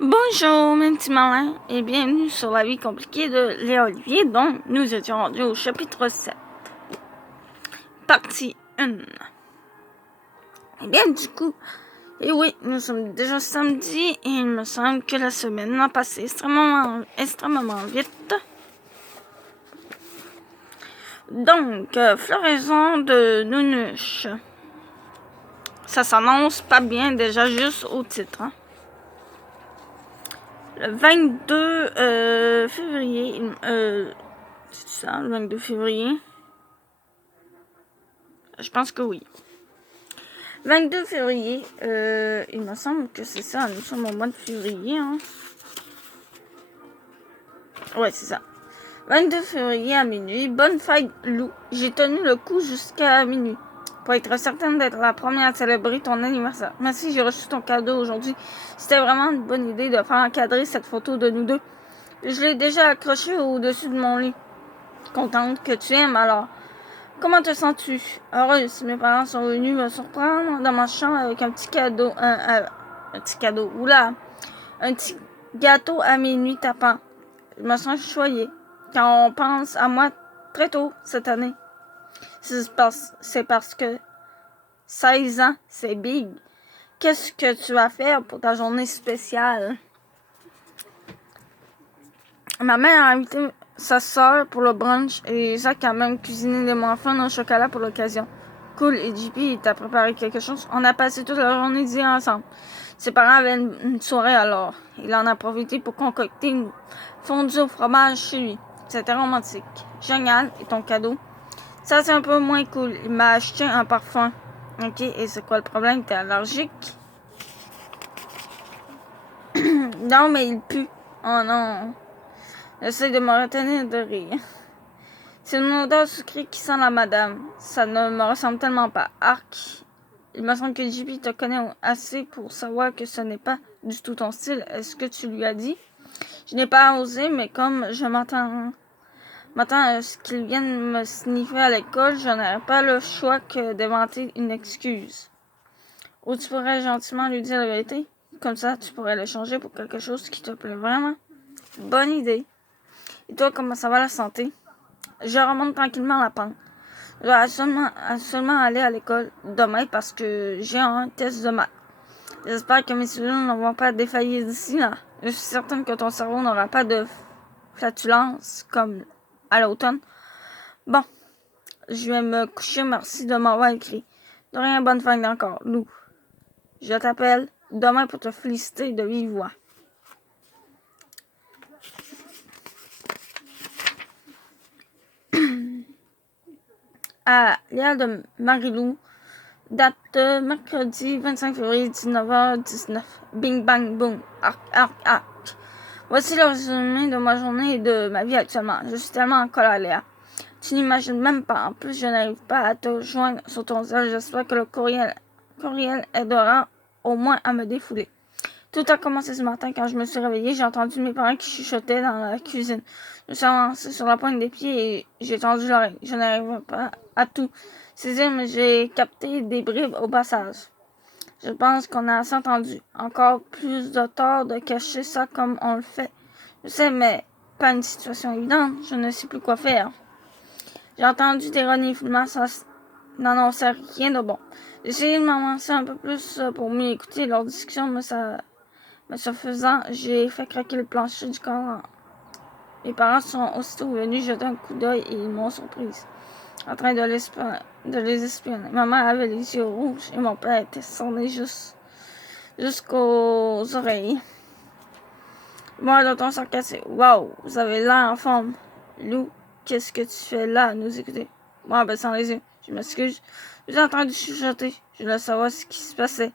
Bonjour, mes petits malins, et bienvenue sur la vie compliquée de Léa Olivier. Donc, nous étions rendus au chapitre 7, partie 1. Et bien, du coup, et oui, nous sommes déjà samedi, et il me semble que la semaine a passé extrêmement vite. Donc, floraison de Nounouche. Ça s'annonce pas bien déjà juste au titre, hein. Le 22 février, c'est ça, le 22 février? Je pense que oui. 22 février, il me semble que c'est ça, nous sommes au mois de février, hein. Ouais, c'est ça. 22 février à minuit, bonne fête, Lou. J'ai tenu le coup jusqu'à minuit, pour être certaine d'être la première à célébrer ton anniversaire. Merci, j'ai reçu ton cadeau aujourd'hui. C'était vraiment une bonne idée de faire encadrer cette photo de nous deux. Je l'ai déjà accrochée au-dessus de mon lit. Contente que tu aimes, alors. Comment te sens-tu? Heureuse. Mes parents sont venus me surprendre dans ma chambre avec un petit cadeau. Un petit cadeau. Oula! Un petit gâteau à minuit tapant. Je me sens choyée quand on pense à moi très tôt cette année. C'est parce que 16 ans, c'est big. Qu'est-ce que tu vas faire pour ta journée spéciale? Ma mère a invité sa soeur pour le brunch et Jacques a même cuisiné des muffins au chocolat pour l'occasion. Cool, et JP t'a préparé quelque chose? On a passé toute la journée d'hier ensemble. Ses parents avaient une soirée alors. Il en a profité pour concocter une fondue au fromage chez lui. C'était romantique. Génial, et ton cadeau? Ça, c'est un peu moins cool. Il m'a acheté un parfum. Ok, et c'est quoi le problème? T'es allergique? Non, mais il pue. Oh non. J'essaie de me retenir de rire. C'est une odeur sucrée qui sent la madame. Ça ne me ressemble tellement pas. Arc. Il me semble que JP te connaît assez pour savoir que ce n'est pas du tout ton style. Est-ce que tu lui as dit? Je n'ai pas osé, mais comme je m'attends à ce qu'il vienne me sniffer à l'école, je n'aurai pas le choix que d'inventer une excuse. Ou tu pourrais gentiment lui dire la vérité. Comme ça, tu pourrais le changer pour quelque chose qui te plaît vraiment. Bonne idée. Et toi, comment ça va la santé? Je remonte tranquillement la pente. Je dois absolument aller à l'école demain parce que j'ai un test de maths. J'espère que mes cellules ne vont pas défaillir d'ici là. Je suis certaine que ton cerveau n'aura pas de flatulence comme à l'automne. Bon, je vais me coucher. Merci de m'avoir écrit. De rien, bonne fête encore, Lou. Je t'appelle demain pour te féliciter de vive voix. À Léa de Marilou, date mercredi 25 février 19h19. Bing bang boom. Arc, arc, arc. Voici le résumé de ma journée et de ma vie actuellement. Je suis tellement en colère, Léa. Tu n'imagines même pas. En plus, je n'arrive pas à te joindre sur ton zèle. J'espère que le courriel aidera au moins à me défouler. Tout a commencé ce matin quand je me suis réveillée. J'ai entendu mes parents qui chuchotaient dans la cuisine. Je me suis avancée sur la pointe des pieds et j'ai tendu l'oreille. Je n'arrivais pas à tout saisir, mais j'ai capté des bribes au passage. Je pense qu'on a assez entendu. Encore plus de tort de cacher ça comme on le fait. Je sais, mais pas une situation évidente. Je ne sais plus quoi faire. J'ai entendu des reniflements, ça n'annonçait rien de bon. J'ai essayé de m'avancer un peu plus pour mieux écouter leur discussion, mais ce faisant, j'ai fait craquer le plancher du corps. Mes parents sont aussitôt venus jeter un coup d'œil et ils m'ont surprise, en train de les espionner. Ma mère avait les yeux rouges et mon père était sonné jusqu'aux oreilles. Moi, dans ton sarcasme, waouh, vous avez l'air en forme. Lou, qu'est-ce que tu fais là à nous écouter? Moi, baissant les yeux, je m'excuse. J'ai entendu chuchoter. Je voulais savoir ce qui se passait.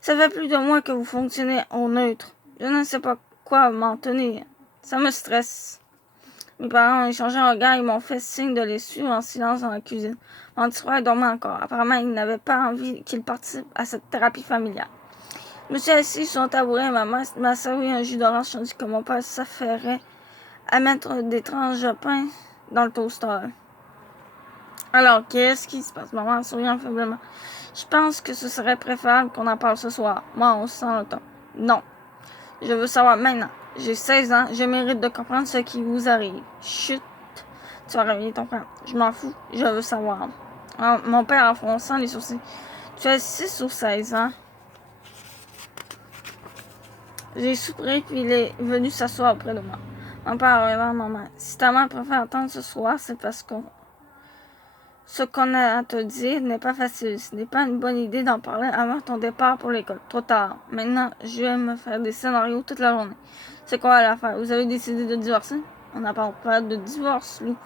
Ça fait plus de mois que vous fonctionnez au neutre. Je ne sais pas quoi m'en tenir. Ça me stresse. Mes parents ont échangé un regard et m'ont fait signe de les suivre en silence dans la cuisine. Mon petit frère dormait encore. Apparemment, il n'avait pas envie qu'il participe à cette thérapie familiale. Je me suis assis sur un tabouret et ma mère m'a servi un jus d'orange tandis que mon père s'affairait à mettre des tranches de pain dans le toaster. Alors, qu'est-ce qui se passe? Maman souriant faiblement. Je pense que ce serait préférable qu'on en parle ce soir. Moi, on se sent le temps. Non. Je veux savoir maintenant. J'ai 16 ans, je mérite de comprendre ce qui vous arrive. Chut, tu vas réveiller ton frère. Je m'en fous, je veux savoir. Mon père en fronçant les sourcils. Tu as 6 ou 16 ans? J'ai soupiré puis il est venu s'asseoir auprès de moi. Mon père a regardé ma mère. Si ta mère préfère attendre ce soir, c'est parce que ce qu'on a à te dire n'est pas facile. Ce n'est pas une bonne idée d'en parler avant ton départ pour l'école. Trop tard. Maintenant, je vais me faire des scénarios toute la journée. C'est quoi l'affaire? Vous avez décidé de divorcer? On n'a pas de divorce, Lou.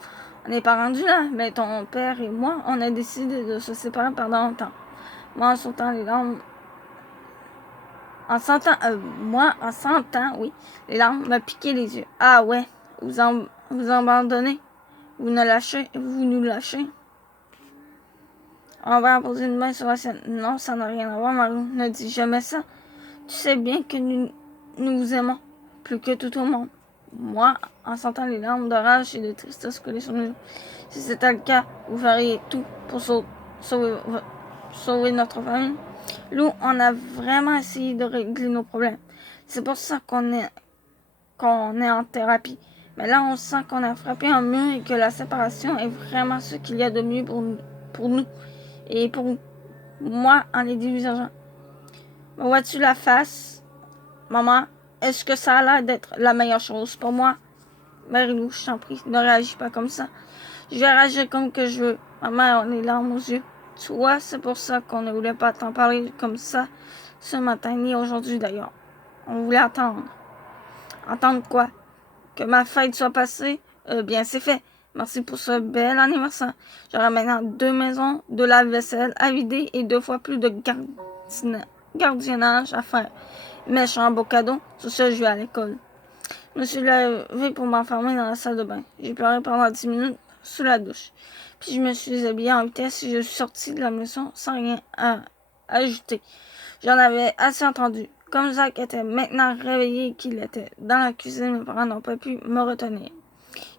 On n'est pas rendu là, mais ton père et moi, on a décidé de se séparer pendant longtemps. Moi, en sautant les larmes, en sentant, oui, les larmes me piquaient les yeux. Ah ouais, vous abandonnez, vous nous lâchez. On va poser une main sur la scène. Non, ça n'a rien à voir, Marou. Ne dis jamais ça. Tu sais bien que nous vous aimons, plus que tout au monde. Moi, en sentant les larmes de rage et de tristesse couler sur mes joues, si c'était le cas, vous feriez tout pour sauver notre famille. Lou, on a vraiment essayé de régler nos problèmes. C'est pour ça qu'on est en thérapie. Mais là, on sent qu'on a frappé un mur et que la séparation est vraiment ce qu'il y a de mieux pour nous et pour moi en les dévisageant. Vois-tu la face, maman? Est-ce que ça a l'air d'être la meilleure chose pour moi? Marie-Lou, je t'en prie, ne réagis pas comme ça. Je vais réagir comme que je veux. Maman, on est larmes aux yeux. Tu vois, c'est pour ça qu'on ne voulait pas t'en parler comme ça ce matin, ni aujourd'hui d'ailleurs. On voulait attendre. Attendre quoi? Que ma fête soit passée? Bien, c'est fait. Merci pour ce bel anniversaire. J'aurai maintenant 2 maisons, de lave-vaisselle à vider et 2 fois plus de gardiennage à faire. Méchant beau cadeau. Sur ce, je vais à l'école. Je me suis levée pour m'enfermer dans la salle de bain. J'ai pleuré pendant 10 minutes sous la douche. Puis je me suis habillée en vitesse et je suis sortie de la maison sans rien ajouter. J'en avais assez entendu. Comme Zach était maintenant réveillé et qu'il était dans la cuisine, mes parents n'ont pas pu me retenir.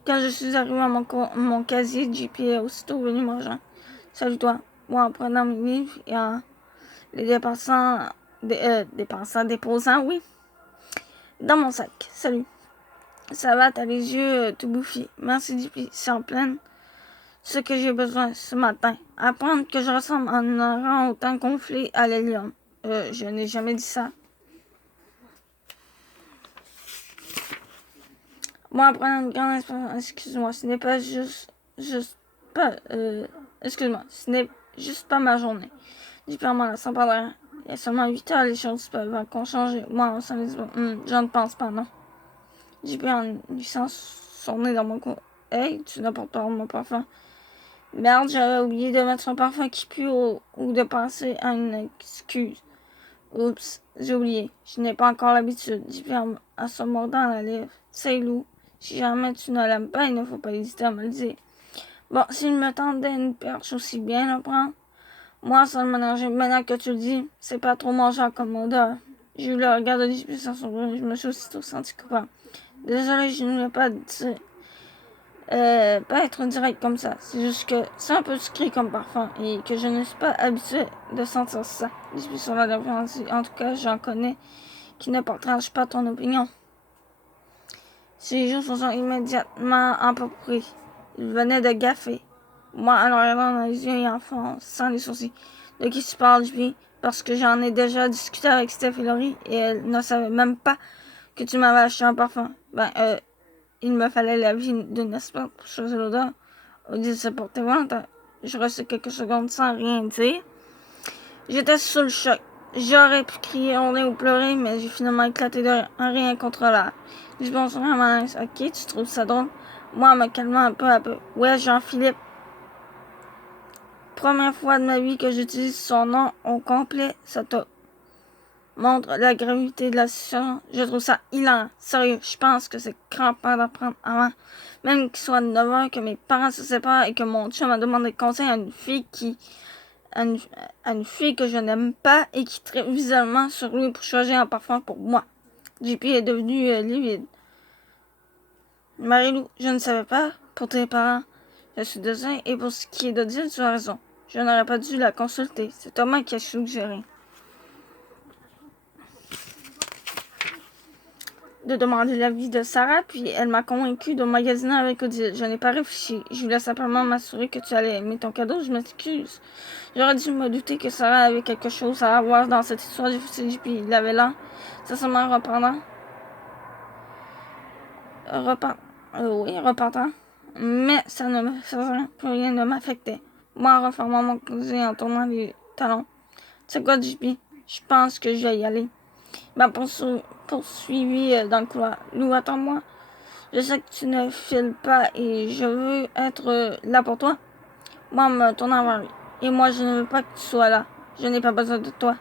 Quand je suis arrivée à mon casier, JP est aussitôt venu me rejoindre. Salut toi. Moi, en prenant mes livres et en les déposant, oui, dans mon sac. Salut. Ça va, t'as les yeux tout bouffis. Merci, JP. C'est en pleine ce que j'ai besoin ce matin. Apprendre que je ressemble à un orang autant gonflé à l'hélium. Je n'ai jamais dit ça. Moi, en prenant une grande inspiration, excuse-moi, ce n'est pas excuse-moi, ce n'est juste pas ma journée. J'ai perdu la sans parler. Il y a seulement 8 heures, les choses peuvent encore changer. Moi, on s'en dit, je ne pense pas, non. J'ai pris en licence son nez dans mon cou. Hey, tu n'as pas tort, mon parfum. Merde, j'avais oublié de mettre son parfum qui pue ou de penser à une excuse. Oups, j'ai oublié. Je n'ai pas encore l'habitude. J'ai pris en se mordant la lèvre. C'est Lou. Si jamais tu ne l'aimes pas, il ne faut pas hésiter à me le dire. Bon, s'il me tendait une perche aussi bien le prendre. Moi, ça me ménageait. Maintenant que tu le dis, c'est pas trop mon genre comme odeur. J'ai eu le regard de dispute sur son bruit. Je me suis aussitôt senti coupable. Désolé, je ne voulais pas dire. Pas être direct comme ça. C'est juste que c'est un peu sucré comme parfum et que je ne suis pas habituée de sentir ça. Dispute sur la différence. En tout cas, j'en connais qui ne partagent pas ton opinion. Ses joues se sont immédiatement empourprées. Il venait de gaffer. Moi, en le regardant dans les yeux et en sans les sourcils. De qui tu parles, lui? Parce que j'en ai déjà discuté avec Steph et Laurie et elle ne savait même pas que tu m'avais acheté un parfum. Il me fallait l'avis d'une experte pour choisir l'odeur. Au lieu de se porter volontaire. Je restais quelques secondes sans rien dire. J'étais sous le choc. J'aurais pu crier, hurler ou pleurer, mais j'ai finalement éclaté de rien contrôlable. Je pense vraiment, ok, tu trouves ça drôle? Moi, en me calmant un peu à peu. Ouais, Jean-Philippe. Première fois de ma vie que j'utilise son nom au complet, ça te montre la gravité de la situation. Je trouve ça hilarant. Sérieux, je pense que c'est crampant d'apprendre avant. Même qu'il soit 9 heures, que mes parents se séparent et que mon chum m'a demandé conseil à une fille que je n'aime pas et qui tripe visuellement sur lui pour choisir un parfum pour moi. JP est devenu livide. Marie-Lou, je ne savais pas. Pour tes parents, je suis désolée. Et pour ce qui est de dire, tu as raison. Je n'aurais pas dû la consulter. C'est Thomas qui a suggéré. de demander l'avis de Sarah, puis elle m'a convaincue de magasiner avec Odile. Je n'ai pas réfléchi. Je voulais simplement m'assurer que tu allais aimer ton cadeau. Je m'excuse. J'aurais dû me douter que Sarah avait quelque chose à avoir dans cette histoire difficile, puis il avait là. C'est seulement repentant. Repentant. Mais ça ne me faisait plus rien ne m'affectait. Moi, en refermant mon cousin en tournant les talons. C'est quoi, JP? Je pense que je vais y aller. Il m'a poursuivi dans le couloir. Lou, attends-moi. Je sais que tu ne files pas et je veux être là pour toi. Moi, en me tournant vers lui. Et moi, je ne veux pas que tu sois là. Je n'ai pas besoin de toi.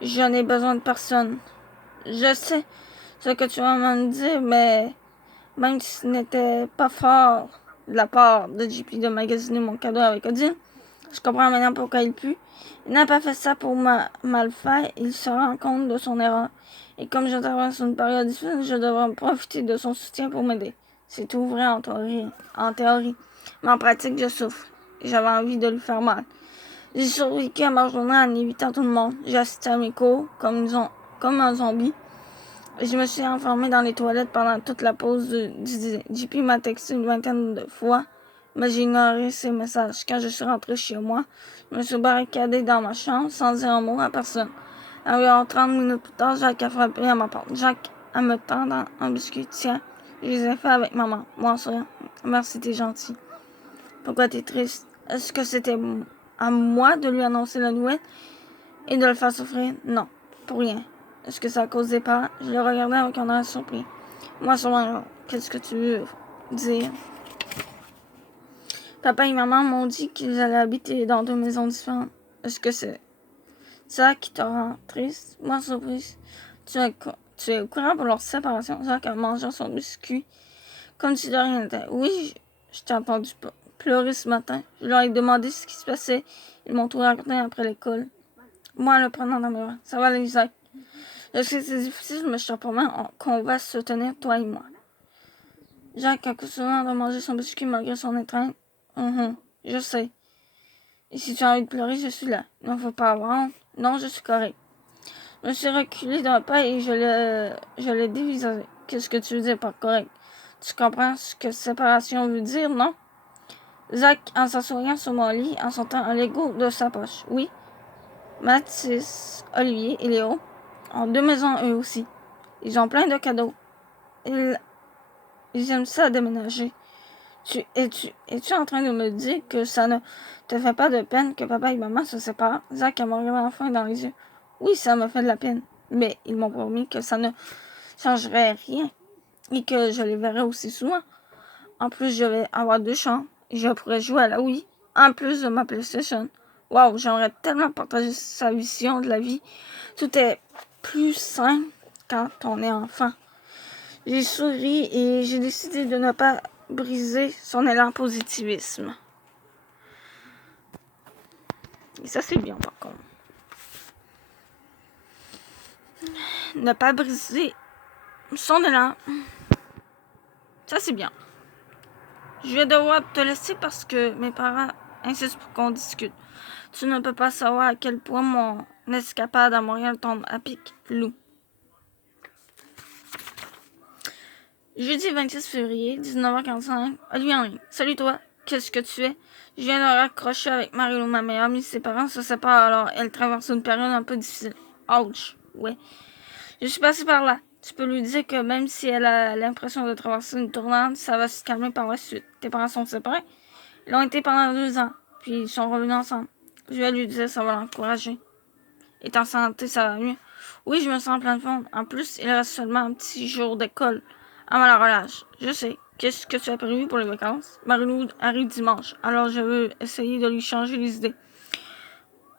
Je n'ai besoin de personne. Je sais ce que tu vas me dire, mais même si ce n'était pas fort de la part de JP de magasiner mon cadeau avec Odile, je comprends maintenant pourquoi il pue. Il n'a pas fait ça pour mal faire. Il se rend compte de son erreur. Et comme je traverse une période difficile, je devrais profiter de son soutien pour m'aider. C'est tout vrai en théorie. Mais en pratique, je souffre. J'avais envie de lui faire mal. J'ai survécu à ma journée en évitant tout le monde. J'ai assisté à mes cours comme un zombie. Je me suis enfermée dans les toilettes pendant toute la pause du JP m'a texté une vingtaine de fois, mais j'ai ignoré ses messages. Quand je suis rentrée chez moi, je me suis barricadée dans ma chambre sans dire un mot à personne. Environ 30 minutes plus tard, Jacques a frappé à ma porte. Jacques, à me tendre un biscuit. Tiens, je les ai fait avec maman. Moi en souriant. Merci, t'es gentil. Pourquoi t'es triste? Est-ce que c'était à moi de lui annoncer la nouvelle et de le faire souffrir? Non, pour rien. Est-ce que ça causait pas? Je le regardais avec un air surpris. Moi, sûrement, qu'est-ce que tu veux dire? Papa et maman m'ont dit qu'ils allaient habiter dans deux maisons différentes. Est-ce que c'est ça qui te rend triste? Moi, surprise. Tu es au courant pour leur séparation? Jacques a mangé son biscuit comme si de rien n'était. Oui, je t'ai entendu pleurer ce matin. Je leur ai demandé ce qui se passait. Ils m'ont tout raconté après l'école. Moi, le prenant dans mes bras. Ça va, Isaac? Je sais que c'est difficile, mais je te promets qu'on va se tenir, toi et moi. Jacques a souvent de manger son biscuit malgré son étreinte. Je sais. Et si tu as envie de pleurer, je suis là. Il ne faut pas avoir honte. Non, je suis correct. Je me suis reculé d'un pas et je l'ai dévisagé. Qu'est-ce que tu veux dire par correct? Tu comprends ce que séparation veut dire, non? Zach, en s'assoyant sur mon lit, en sortant un Lego de sa poche. Oui. Mathis, Olivier et Léo ont deux maisons eux aussi. Ils ont plein de cadeaux. Ils aiment ça déménager. Es-tu en train de me dire que ça ne te fait pas de peine que papa et maman se séparent? Zach a regardé enfin dans les yeux. Oui, ça me fait de la peine. Mais ils m'ont promis que ça ne changerait rien et que je les verrais aussi souvent. En plus, je vais avoir deux chambres et je pourrais jouer à la Wii, en plus de ma PlayStation. Waouh, j'aimerais tellement partager sa vision de la vie. Tout est plus simple quand on est enfant. J'ai souri et j'ai décidé de ne pas briser son élan positivisme. Et ça, c'est bien, par contre. Ne pas briser son élan. Ça, c'est bien. Je vais devoir te laisser parce que mes parents insistent pour qu'on discute. Tu ne peux pas savoir à quel point mon escapade à Montréal tombe à pic, Lou. Jeudi 26 février, 19h45, Olivier en ligne. Salut toi, qu'est-ce que tu fais? Je viens de raccrocher avec Marie-Lou, ma meilleure amie. Ses parents se séparent alors elle traverse une période un peu difficile. Ouch, ouais. Je suis passée par là. Tu peux lui dire que même si elle a l'impression de traverser une tournante, ça va se calmer par la suite. Tes parents sont séparés? Ils l'ont été pendant 2 ans, puis ils sont revenus ensemble. Je vais lui dire, ça va l'encourager. Et en santé, ça va mieux. Oui, je me sens en pleine forme. En plus, il reste seulement un petit jour d'école avant la relâche. Je sais. Qu'est-ce que tu as prévu pour les vacances? Marie-Lou arrive dimanche, alors je veux essayer de lui changer les idées.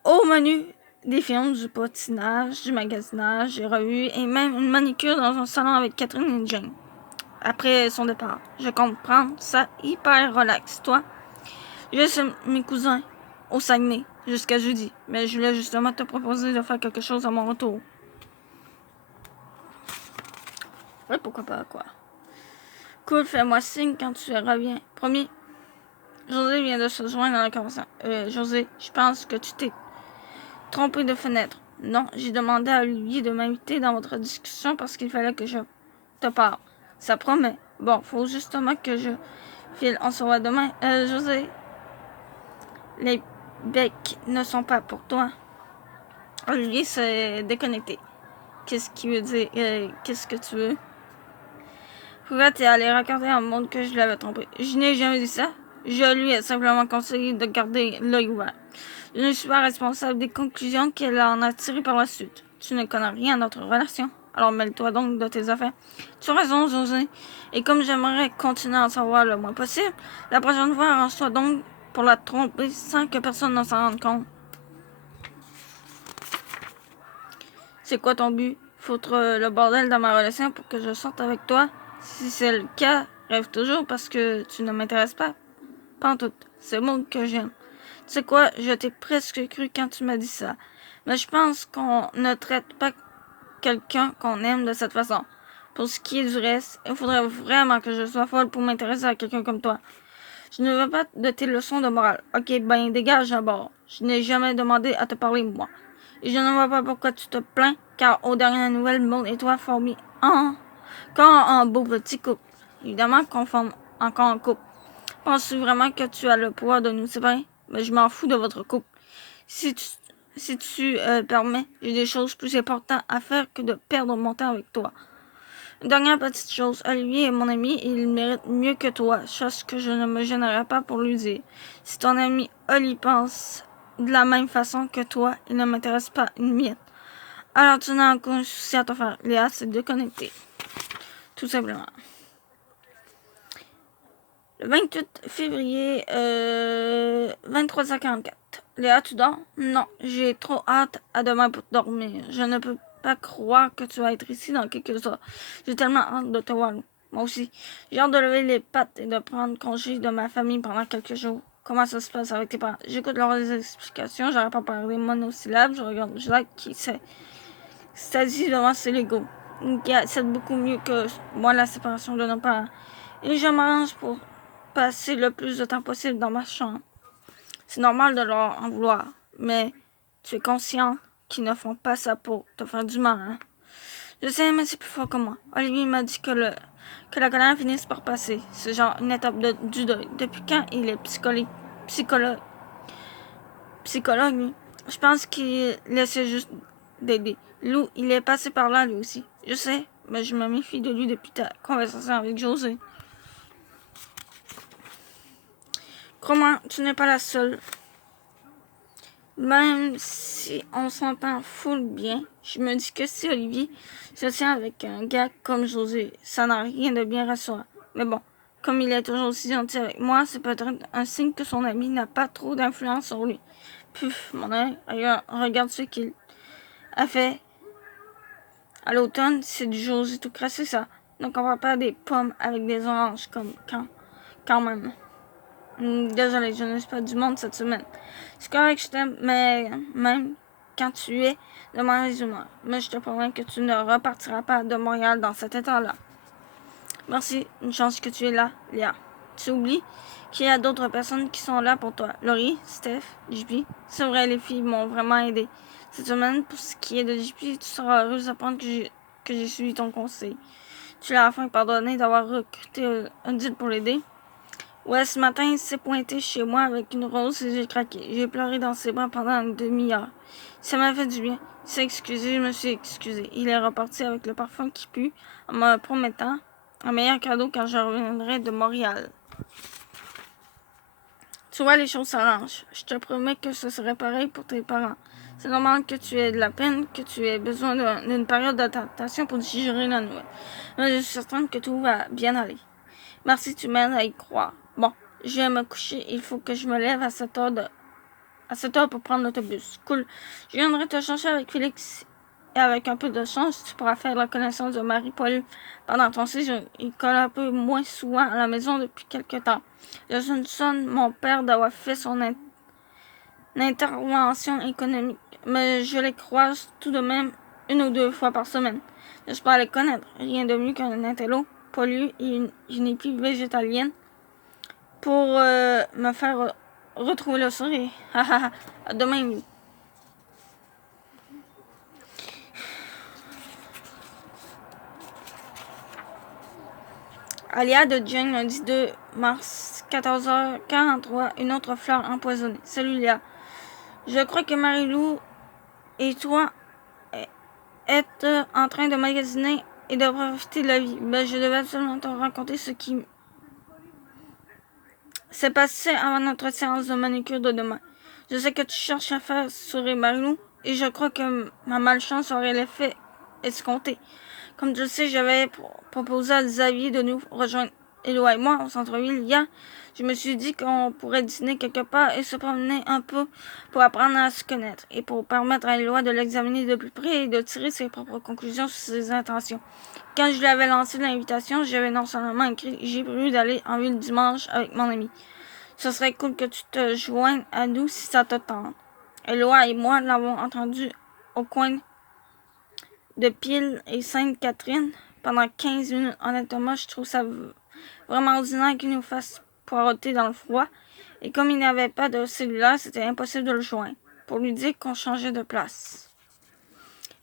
Au menu, des films, du patinage, du magasinage, des revues et même une manicure dans un salon avec Catherine et Jane. Après son départ, je compte prendre ça hyper relax. Toi? Je laisse mes cousins au Saguenay jusqu'à jeudi, mais je voulais justement te proposer de faire quelque chose à mon retour. Ouais, pourquoi pas, quoi. Cool, fais-moi signe quand tu reviens. Promis. José vient de se joindre dans la conversation. José, je pense que tu t'es trompé de fenêtre. Non, j'ai demandé à Olivier de m'inviter dans votre discussion parce qu'il fallait que je te parle. Ça promet. Bon, faut justement que je file. On se voit demain. José, les becs ne sont pas pour toi. Olivier s'est déconnecté. Qu'est-ce qu'il veut dire? Qu'est-ce que tu veux? Pourquoi t'es allé raconter à monde que je l'avais trompé? Je n'ai jamais dit ça. Je lui ai simplement conseillé de garder l'œil ouvert. Je ne suis pas responsable des conclusions qu'elle en a tirées par la suite. Tu ne connais rien à notre relation. Alors mêle-toi donc de tes affaires. Tu as raison, José. Et comme j'aimerais continuer à en savoir le moins possible, la prochaine fois, arrange-toi donc pour la tromper sans que personne ne s'en rende compte. C'est quoi ton but? Foutre le bordel dans ma relation pour que je sorte avec toi? Si c'est le cas, rêve toujours parce que tu ne m'intéresses pas. Pas en tout. C'est le mot que j'aime. Tu sais quoi? Je t'ai presque cru quand tu m'as dit ça. Mais je pense qu'on ne traite pas quelqu'un qu'on aime de cette façon. Pour ce qui est du reste, il faudrait vraiment que je sois folle pour m'intéresser à quelqu'un comme toi. Je ne veux pas de tes leçons de morale. Ok, ben dégage à bord. Je n'ai jamais demandé à te parler, moi. Et je ne vois pas pourquoi tu te plains, car aux dernières nouvelles, le monde et toi formés encore un beau petit couple. Évidemment qu'on forme encore un couple. Penses-tu vraiment que tu as le pouvoir de nous séparer? Mais je m'en fous de votre couple. Si tu permets, j'ai des choses plus importantes à faire que de perdre mon temps avec toi. Dernière petite chose, Olivier est mon ami et il mérite mieux que toi, chose que je ne me gênerai pas pour lui dire. Si ton ami Oli pense de la même façon que toi, il ne m'intéresse pas une miette. Alors tu n'as aucun souci à te faire. Léa s'est déconnectée. Tout simplement. Le 28 février, 23h44. Léa, tu dors? Non, j'ai trop hâte à demain pour dormir. Je ne peux pas croire que tu vas être ici dans quelques heures. J'ai tellement hâte de te voir. Moi aussi. J'ai hâte de lever les pattes et de prendre congé de ma famille pendant quelques jours. Comment ça se passe avec tes parents? J'écoute leurs explications, j'arrête pas parler monosyllabes, je regarde Jacques qui s'agit devant ses Legos. Qui accepte beaucoup mieux que moi la séparation de nos parents. Et je m'arrange pour passer le plus de temps possible dans ma chambre. C'est normal de leur en vouloir, mais tu es conscient qu'ils ne font pas ça pour te faire du mal, hein? Je sais, mais c'est plus fort que moi. Olivier m'a dit que la colère finisse par passer. C'est genre une étape du deuil. Depuis quand il est psychologue, lui? Je pense qu'il essaie juste d'aider. Lou, il est passé par là, lui aussi. Je sais, mais je me méfie de lui depuis ta conversation avec José. Crois-moi, tu n'es pas la seule. Même si on s'entend full bien, je me dis que si Olivier se tient avec un gars comme José, ça n'a rien de bien rassurant. Mais bon, comme il est toujours aussi gentil avec moi, c'est peut-être un signe que son ami n'a pas trop d'influence sur lui. Puf, mon œil, regarde ce qu'il a fait à l'automne, c'est du José tout crassé ça. Ne compare pas des pommes avec des oranges comme quand même. Désolé, je ne suis pas du monde cette semaine. C'est correct, je t'aime, mais même quand tu es de mauvaise humeur. Mais je te promets que tu ne repartiras pas de Montréal dans cet état-là. Merci, une chance que tu es là, Léa. Tu oublies qu'il y a d'autres personnes qui sont là pour toi. Laurie, Steph, JP. C'est vrai, les filles m'ont vraiment aidé. Cette semaine, pour ce qui est de JP, tu seras heureuse d'apprendre que j'ai suivi ton conseil. Tu l'as enfin pardonné d'avoir recruté un deal pour l'aider. Ouais, ce matin, il s'est pointé chez moi avec une rose et j'ai craqué. J'ai pleuré dans ses bras pendant une demi-heure. Ça m'a fait du bien. Il s'est excusé, je me suis excusée. Il est reparti avec le parfum qui pue en me promettant un meilleur cadeau quand je reviendrai de Montréal. Tu vois, les choses s'arrangent. Je te promets que ce serait pareil pour tes parents. C'est normal que tu aies de la peine, que tu aies besoin d'une période d'adaptation pour digérer la nouvelle. Mais je suis certaine que tout va bien aller. Merci, tu m'aides à y croire. Bon, je vais me coucher. Il faut que je me lève à cette heure pour prendre l'autobus. Cool. Je viendrai te chercher avec Félix. Et avec un peu de chance, tu pourras faire la connaissance de Marie-Paul pendant ton séjour. Il colle un peu moins souvent à la maison depuis quelque temps. Je soupçonne mon père d'avoir fait son intervention économique, mais je les croise tout de même une ou deux fois par semaine. J'espère les connaître. Rien de mieux qu'un intello, pollu et une équipe végétalienne pour me faire retrouver le sourire. À demain. Aléa de Jane, lundi 2 mars, 14h43, une autre fleur empoisonnée. Salut Léa. Je crois que Marie-Lou et toi êtes en train de magasiner et de profiter de la vie. Ben, je devais absolument te raconter ce qui s'est passé avant notre séance de manucure de demain. Je sais que tu cherches à faire sourire Marie-Lou et je crois que ma malchance aurait l'effet escompté. Comme tu le sais, j'avais proposé à Xavier de nous rejoindre Éloi et moi au centre-ville hier. Je me suis dit qu'on pourrait dîner quelque part et se promener un peu pour apprendre à se connaître et pour permettre à Éloi de l'examiner de plus près et de tirer ses propres conclusions sur ses intentions. Quand je lui avais lancé l'invitation, j'avais non seulement écrit « J'ai prévu d'aller en ville dimanche avec mon ami. Ce serait cool que tu te joignes à nous si ça te tente. » Éloi et moi l'avons entendu au coin de Pile et Sainte-Catherine pendant 15 minutes. Honnêtement, je trouve ça vraiment ordinaire qu'il nous fasse poireauter dans le froid. Et comme il n'y avait pas de cellulaire, c'était impossible de le joindre pour lui dire qu'on changeait de place.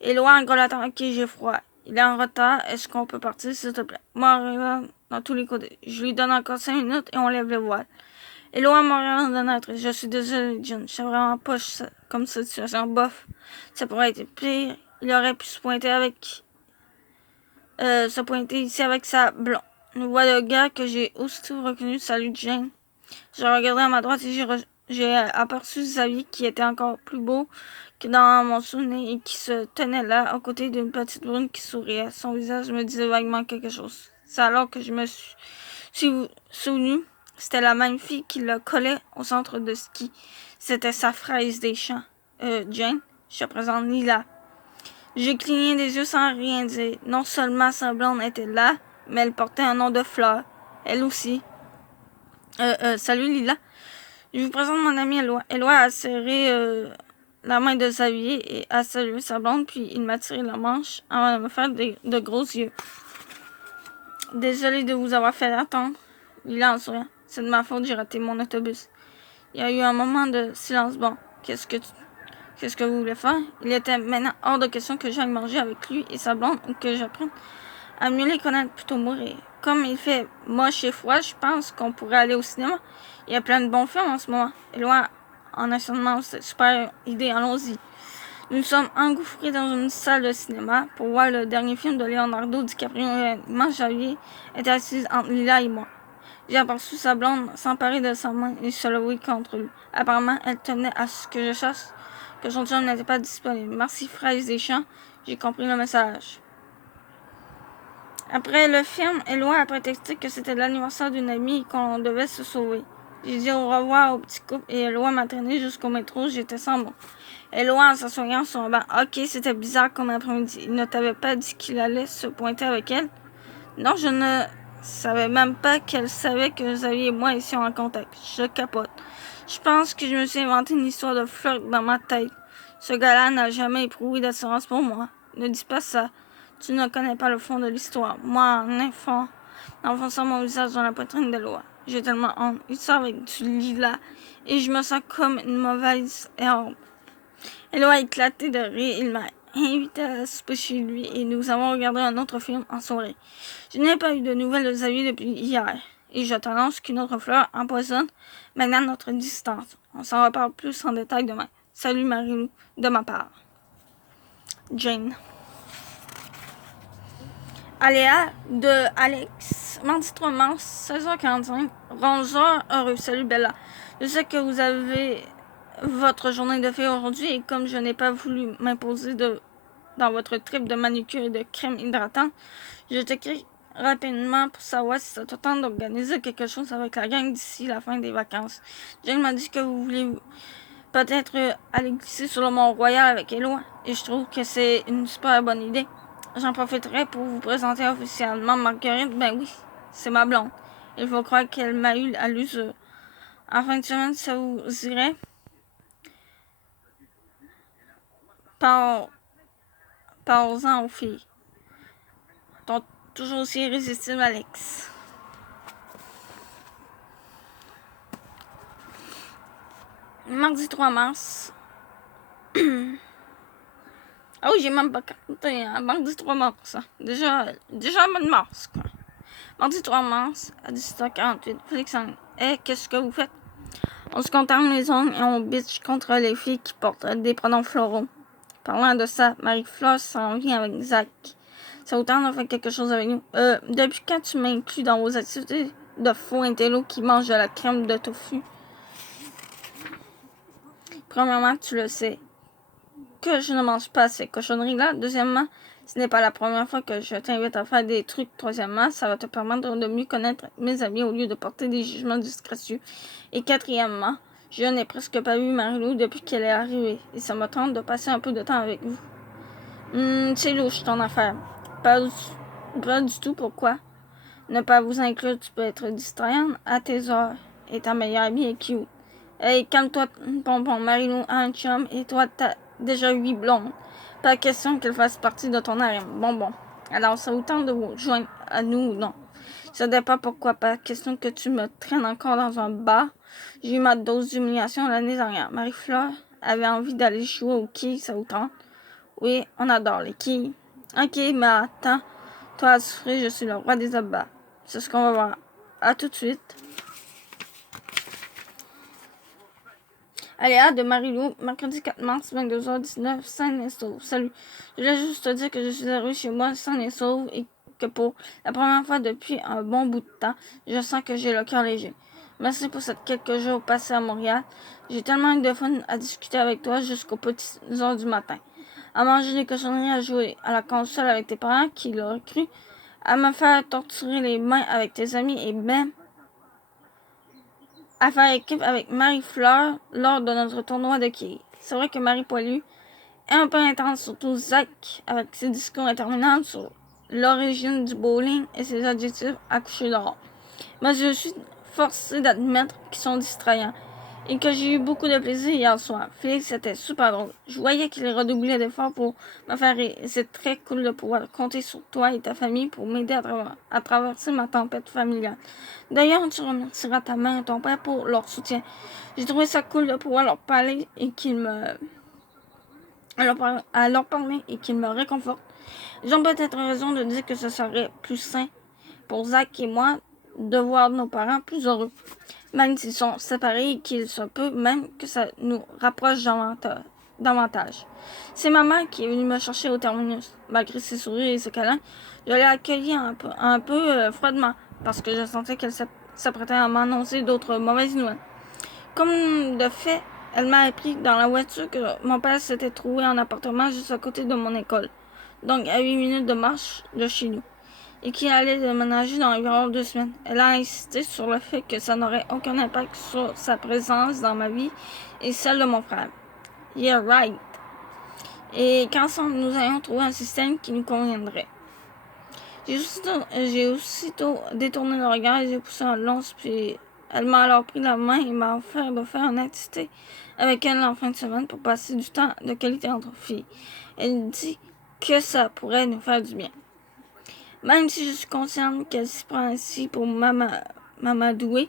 Éloi en grelottant, ok, j'ai froid. Il est en retard. Est-ce qu'on peut partir, s'il te plaît? Moi, regarde dans tous les côtés. Je lui donne encore 5 minutes et on lève le voile. Éloi me regarde de notre. Je suis désolée, John. Je sais vraiment pas comme cette situation. Bof. Ça pourrait être pire. Il aurait pu se pointer ici avec sa blonde. Une voix de gars que j'ai aussitôt reconnu. Salut, Jane. Je regardais à ma droite et j'ai aperçu Xavier qui était encore plus beau que dans mon souvenir et qui se tenait là, aux côtés d'une petite brune qui souriait. Son visage me disait vaguement quelque chose. C'est alors que je me suis souvenu. C'était la même fille qui le collait au centre de ski. C'était sa fraise des champs. Jane, je te présente Lila. J'ai cligné des yeux sans rien dire. Non seulement sa blonde était là, mais elle portait un nom de fleur. Elle aussi. Salut Lila. Je vous présente mon ami Éloi. Éloi a serré la main de Xavier et a salué sa blonde, puis il m'a tiré la manche avant de me faire de gros yeux. Désolée de vous avoir fait attendre. Lila en souriant. C'est de ma faute, j'ai raté mon autobus. Il y a eu un moment de silence. Bon, qu'est-ce que vous voulez faire? Il était maintenant hors de question que j'aille manger avec lui et sa blonde ou que j'apprenne à mieux les connaître plutôt mourir. Comme il fait moche et froid, je pense qu'on pourrait aller au cinéma. Il y a plein de bons films en ce moment. Éloi en assurément, c'est super idée, allons-y. Nous sommes engouffrés dans une salle de cinéma pour voir le dernier film de Leonardo DiCaprio. Moi, Xavier était assise entre Lila et moi. J'ai aperçu sa blonde s'emparer de sa main et se lever contre lui. Apparemment, elle tenait à ce que je sache que son chum n'était pas disponible. Merci, fraise des champs. J'ai compris le message. Après le film, Éloi a prétexté que c'était l'anniversaire d'une amie et qu'on devait se sauver. J'ai dit au revoir au petit couple et Éloi m'a traîné jusqu'au métro. J'étais sans mots. Éloi en s'assoyant sur un banc. Ok, c'était bizarre comme après-midi. Il ne t'avait pas dit qu'il allait se pointer avec elle? Non, je ne savais même pas qu'elle savait que Xavier et moi étions en contact. Je capote. Je pense que je me suis inventé une histoire de flirt dans ma tête. Ce gars-là n'a jamais éprouvé d'assurance pour moi. Ne dis pas ça. Tu ne connais pas le fond de l'histoire. Moi, en enfonçant mon visage dans la poitrine d'Éloi. J'ai tellement honte. Il sort avec du lilas et je me sens comme une mauvaise herbe. Éloi a éclaté de rire. Il m'a invité à souper chez lui et nous avons regardé un autre film en soirée. Je n'ai pas eu de nouvelles de Xavier depuis hier et je t'annonce qu'une autre fleur empoisonne maintenant notre distance. On s'en reparle plus en détail demain. Salut Marie-Lou, de ma part. Jane. Aléa de Alex, mardi 3 mars, 16h45, rangeur heureux. Salut Bella. Je sais que vous avez votre journée de fée aujourd'hui et comme je n'ai pas voulu m'imposer dans votre trip de manucure et de crème hydratante, je t'écris rapidement pour savoir si ça te tente d'organiser quelque chose avec la gang d'ici la fin des vacances. Jane m'a dit que vous voulez peut-être aller glisser sur le Mont-Royal avec Éloi et je trouve que c'est une super bonne idée. J'en profiterai pour vous présenter officiellement Marguerite. Ben oui, c'est ma blonde. Il faut croire qu'elle m'a eu à l'usure. En fin de semaine, ça vous irait? Parlez-en aux filles. Ton toujours aussi irrésistible Alex. Mardi 3 mars. Ah oui, j'ai même pas compté, hein. Mardi 3 mars. Hein. Déjà mois de mars, quoi. Mardi 3 mars, à 17h48, Félix en qu'est-ce que vous faites? On se contamine les ongles et on bitch contre les filles qui portent des pronoms floraux. Parlant de ça, Marie-Flore s'en vient avec Zach. Ça vous tente de faire quelque chose avec nous? Depuis quand tu m'inclus dans vos activités de faux intello qui mangent de la crème de tofu? Premièrement, tu le sais que je ne mange pas ces cochonneries-là. Deuxièmement, ce n'est pas la première fois que je t'invite à faire des trucs. Troisièmement, ça va te permettre de mieux connaître mes amis au lieu de porter des jugements disgracieux. Et quatrièmement, je n'ai presque pas vu Marie-Lou depuis qu'elle est arrivée. Et ça me tente de passer un peu de temps avec vous. C'est louche ton affaire. Pas du tout, pourquoi? Ne pas vous inclure, tu peux être distrayante à tes heures. Et ta meilleure amie est cute. Hey, calme-toi, pompon. Marie-Lou a un chum et toi, t'as déjà 8 blondes. Pas question qu'elle fasse partie de ton harem. Bon. Alors, ça vous tente de vous joindre à nous ou non? Ça dépend pourquoi pas. Question que tu me traînes encore dans un bar. J'ai eu ma dose d'humiliation l'année dernière. Marie-Flore avait envie d'aller jouer au quilles, ça vous tente? Oui, on adore les quilles. Ok, mais attends. Toi, à souffrir, je suis le roi des abats. C'est ce qu'on va voir. À tout de suite. Aléa de Marie-Lou, mercredi 4 mars, 22h19, saine et sauve. Salut. Je voulais juste te dire que je suis arrivée chez moi saine et sauve et que pour la première fois depuis un bon bout de temps, je sens que j'ai le cœur léger. Merci pour ces quelques jours passés à Montréal. J'ai tellement eu de fun à discuter avec toi jusqu'aux petites heures du matin. À manger des cochonneries, à jouer à la console avec tes parents, qui l'auraient cru, à me faire torturer les mains avec tes amis et même à faire équipe avec Marie-Flore lors de notre tournoi de quilles. C'est vrai que Marie Poilu est un peu intense, surtout Zach, avec ses discours interminables sur l'origine du bowling et ses adjectifs à coucher dehors. Mais je suis forcée d'admettre qu'ils sont distrayants et que j'ai eu beaucoup de plaisir hier soir. Félix était super drôle. Je voyais qu'il redoublait d'efforts pour me faire rire. Et c'est très cool de pouvoir compter sur toi et ta famille pour m'aider à traverser ma tempête familiale. D'ailleurs, tu remercieras ta mère et ton père pour leur soutien. J'ai trouvé ça cool de pouvoir leur parler et qu'ils me... à leur parler et qu'ils me réconfortent. Ils ont peut-être raison de dire que ce serait plus sain pour Zach et moi de voir nos parents plus heureux. Même s'ils sont séparés et qu'il se peut même que ça nous rapproche davantage. C'est maman qui est venue me chercher au terminus. Malgré ses sourires et ses câlins, je l'ai accueillie un peu froidement parce que je sentais qu'elle s'apprêtait à m'annoncer d'autres mauvaises nouvelles. Comme de fait, elle m'a appris dans la voiture que mon père s'était trouvé en appartement juste à côté de mon école, donc à 8 minutes de marche de chez nous, et qu'il allait déménager dans environ 2 semaines. Elle a insisté sur le fait que ça n'aurait aucun impact sur sa présence dans ma vie et celle de mon frère. Yeah, right. Et qu'ensemble, nous ayons trouvé un système qui nous conviendrait. J'ai aussitôt détourné le regard et j'ai poussé un long puis elle m'a alors pris la main et m'a offert de faire une activité avec elle en fin de semaine pour passer du temps de qualité entre filles. Elle dit que ça pourrait nous faire du bien. Même si je suis consciente qu'elle s'y prend ainsi pour m'amadouer,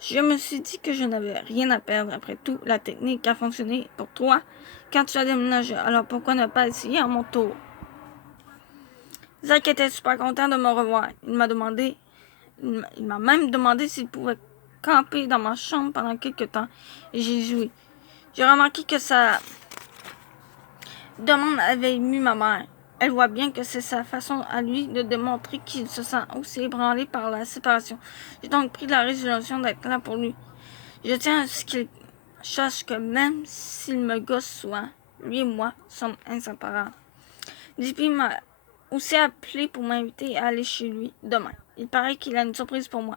je me suis dit que je n'avais rien à perdre. Après tout, la technique a fonctionné pour toi quand tu as déménagé. Alors pourquoi ne pas essayer à mon tour? Zach était super content de me revoir. Il m'a même demandé s'il pouvait camper dans ma chambre pendant quelques temps. Et j'ai joué. J'ai remarqué que sa demande avait ému ma mère. Elle voit bien que c'est sa façon à lui de démontrer qu'il se sent aussi ébranlé par la séparation. J'ai donc pris la résolution d'être là pour lui. Je tiens à ce qu'il sache que même s'il me gosse souvent, lui et moi sommes inséparables. JP m'a aussi appelé pour m'inviter à aller chez lui demain. Il paraît qu'il a une surprise pour moi.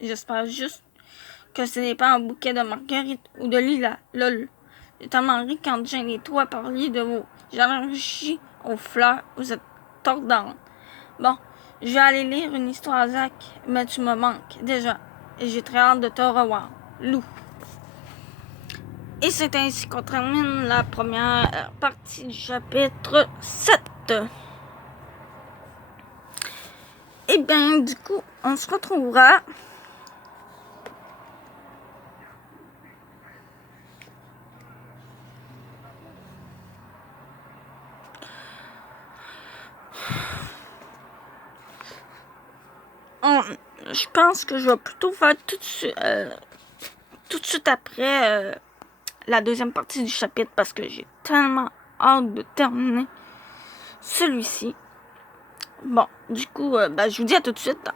J'espère juste que ce n'est pas un bouquet de marguerites ou de lilas. Lol. J'ai tellement ri quand Jane et toi parliez de vos allergies aux fleurs. Vous êtes tordante. Bon, je vais aller lire une histoire à Zach, mais tu me manques déjà. Et j'ai très hâte de te revoir. Lou. Et c'est ainsi qu'on termine la première partie du chapitre 7. Et bien, du coup, on se retrouvera Je pense que je vais plutôt faire tout de suite après la deuxième partie du chapitre parce que j'ai tellement hâte de terminer celui-ci. Bon, du coup, je vous dis à tout de suite.